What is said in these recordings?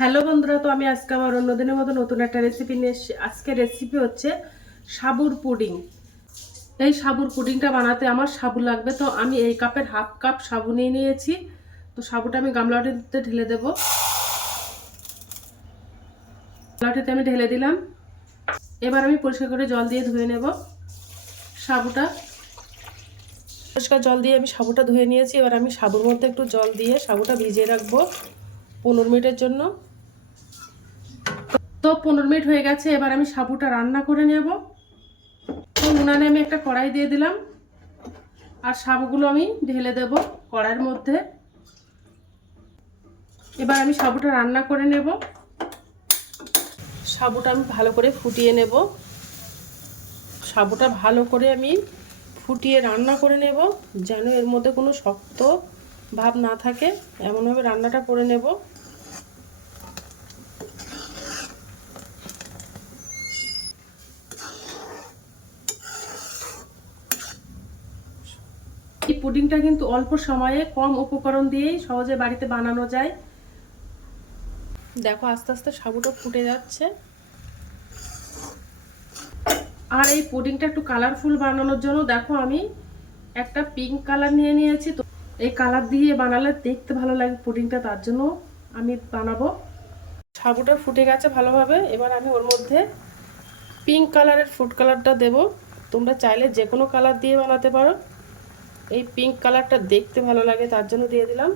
Hello বন্ধুরা, তো আমি আজকে আমার অন্যদিনের মতো নতুন একটা রেসিপি নিয়ে আজকে রেসিপি হচ্ছে সাবুর পুডিং। এই সাবুর পুডিংটা বানাতে আমার সাবু লাগবে, তো আমি এই কাপের হাফ কাপ সাবু নিয়ে নিয়েছি। তো সাবুটা আমি গামলাটিতে ঢেলে দেব। গামলাটিতে আমি ঢেলে দিলাম। এবার আমি পরিষ্কার করে জল দিয়ে ধুয়ে নেব সাবুটা। পরিষ্কার জল দিয়ে আমি সাবুটা ধুয়ে নিয়েছি। এবার আমি সাবুর মধ্যে একটু জল দিয়ে সাবুটা ভিজিয়ে রাখব পনেরো মিনিটের জন্য। তো পনেরো মিনিট হয়ে গেছে, এবার আমি সাবুটা রান্না করে নেব। তো উনানে আমি একটা কড়াই দিয়ে দিলাম, আর সাবুগুলো আমি ঢেলে দেব কড়াইয়ের মধ্যে। এবার আমি সাবুটা রান্না করে নেব। সাবুটা আমি ভালো করে ফুটিয়ে নেব। সাবুটা ভালো করে আমি ফুটিয়ে রান্না করে নেব, যেন এর মধ্যে কোনো শক্ত ভাব না থাকে। এমনভাবে রান্নাটা করে নেব। এই পুডিংটা কিন্তু অল্প সময়ে কম উপকরণ দিয়েই সহজে বাড়িতে বানানো যায়। দেখো আস্তে আস্তে সাবুটা ফুটে যাচ্ছে। আর এই পুডিংটা একটু কালারফুল বানানোর জন্য দেখো আমি একটা পিঙ্ক কালার নিয়ে নিয়েছি তো। এই কালার দিয়ে বানালে দেখতে ভালো লাগে পুডিংটা তার জন্য আমি বানাবো। সাবুটা ফুটে গেছে ভালোভাবে এবার আমি ওর মধ্যে পিঙ্ক কালারের ফুড কালারটা দেব। তোমরা চাইলে যে কোনো কালার দিয়ে বানাতে পারো। এই পিঙ্ক কালারটা দেখতে ভালো লাগে, তার জন্য দিয়ে দিলাম।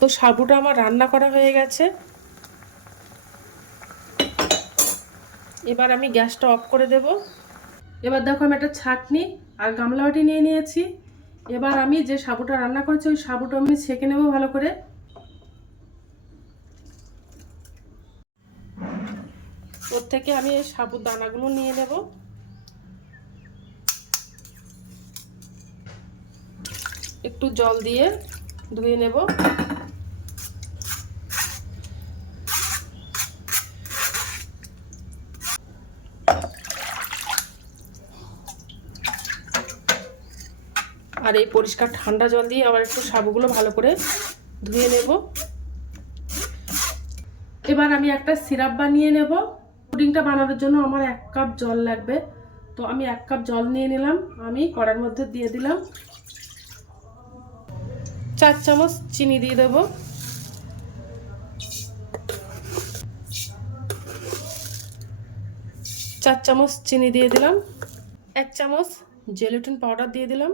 তো সাবুটা আমার রান্না করা হয়ে গেছে। এবার আমি গ্যাসটা অফ করে দেব। এবার দেখো আমি একটা ছাকনি আর গামলা বাটি নিয়ে নিয়েছি। এবার আমি যে সাবুটা রান্না করেছি, ওই সাবুটা আমি ছেঁকে নেব ভালো করে। থেকে আমি এই সাবুর দানাগুলো নিয়ে নেব। একটু জল দিয়ে ধুয়ে নেব। আর এই পরিষ্কার ঠান্ডা জল দিয়ে আবার একটু সাবুগুলো ভালো করে ধুয়ে নেব। এবার আমি একটা সিরাপ বানিয়ে নেব। পুডিংটা বানানোর জন্য আমার এক কাপ জল লাগবে। তো আমি এক কাপ জল নিয়ে নিলাম, আমি কড়ার মধ্যে দিয়ে দিলাম। চার চামচ চিনি দিয়ে দেব। চার চামচ চিনি দিয়ে দিলাম। এক চামচ জেলিটিন পাউডার দিয়ে দিলাম।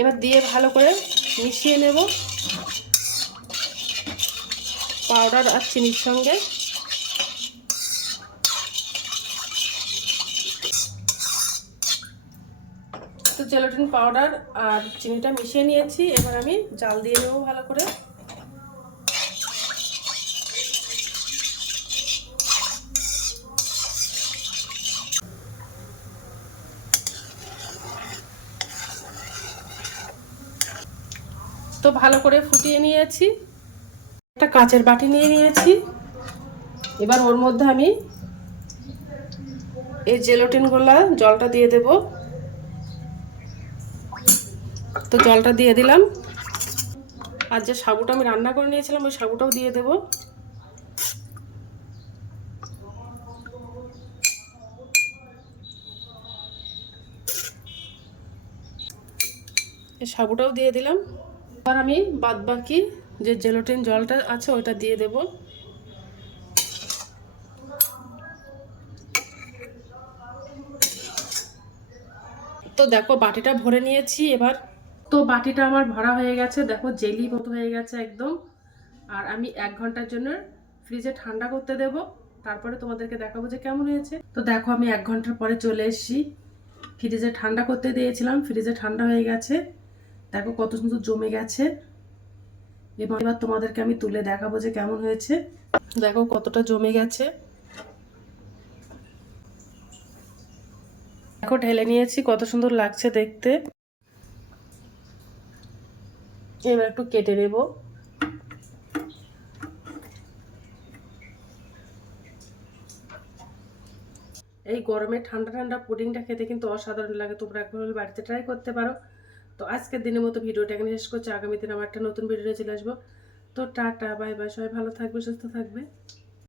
এবার দিয়ে ভালো করে মিশিয়ে নেব। পাউডার আর চিনির সঙ্গে। তো জেলাটিন পাউডার আর চিনিটা মিশিয়ে নিয়েছি। এবার আমি জাল দিয়ে নেব ভালো করে। তো ভালো করে ফুটিয়ে নিয়েছি। একটা কাঁচের বাটি নিয়ে নিয়েছি। এবার ওর মধ্যে আমি এই জেলোটিনগুলা জলটা দিয়ে দেব। তো জলটা দিয়ে দিলাম। আর যে সাবুটা আমি রান্না করে নিয়েছিলাম, ওই সাবুটাও দিয়ে দেব। সাবুটাও দিয়ে দিলাম। এবার আমি বাদ বাকি যে জেলোটিন জলটা আছে ওইটা দিয়ে দেব। তো দেখো বাটিটা ভরে নিয়েছি এবার। তো বাটিটা আমার ভরা হয়ে গেছে, দেখো জেলি মতো হয়ে গেছে একদম। আর আমি এক ঘণ্টার জন্য ফ্রিজে ঠান্ডা করতে দেব। তারপরে তোমাদেরকে দেখাবো যে কেমন হয়েছে। তো দেখো আমি এক ঘণ্টার পরে চলে এসেছি। ফ্রিজে ঠান্ডা করতে দিয়েছিলাম ফ্রিজে ঠান্ডা হয়ে গেছে। দেখো কত সুন্দর জমে গেছে। এবার এবার তোমাদেরকে আমি তুলে দেখাবো যে কেমন হয়েছে। দেখো কতটা জমে গেছে। দেখো ঢেলে নিয়েছি, কত সুন্দর লাগছে দেখতে। এবার একটু কেটে নেব। এই গরমে ঠান্ডা ঠান্ডা পুডিংটা খেতে কিন্তু অসাধারণ লাগে। তোমরা একবার বাড়িতে ট্রাই করতে পারো। তো আজকের দিনের মতো ভিডিওটা এখানে শেষ করছি। আগামী দিন আমার একটা নতুন ভিডিও চলে আসব। তো টাটা বাই বাই সবাই ভালো থাকবে, সুস্থ থাকবে।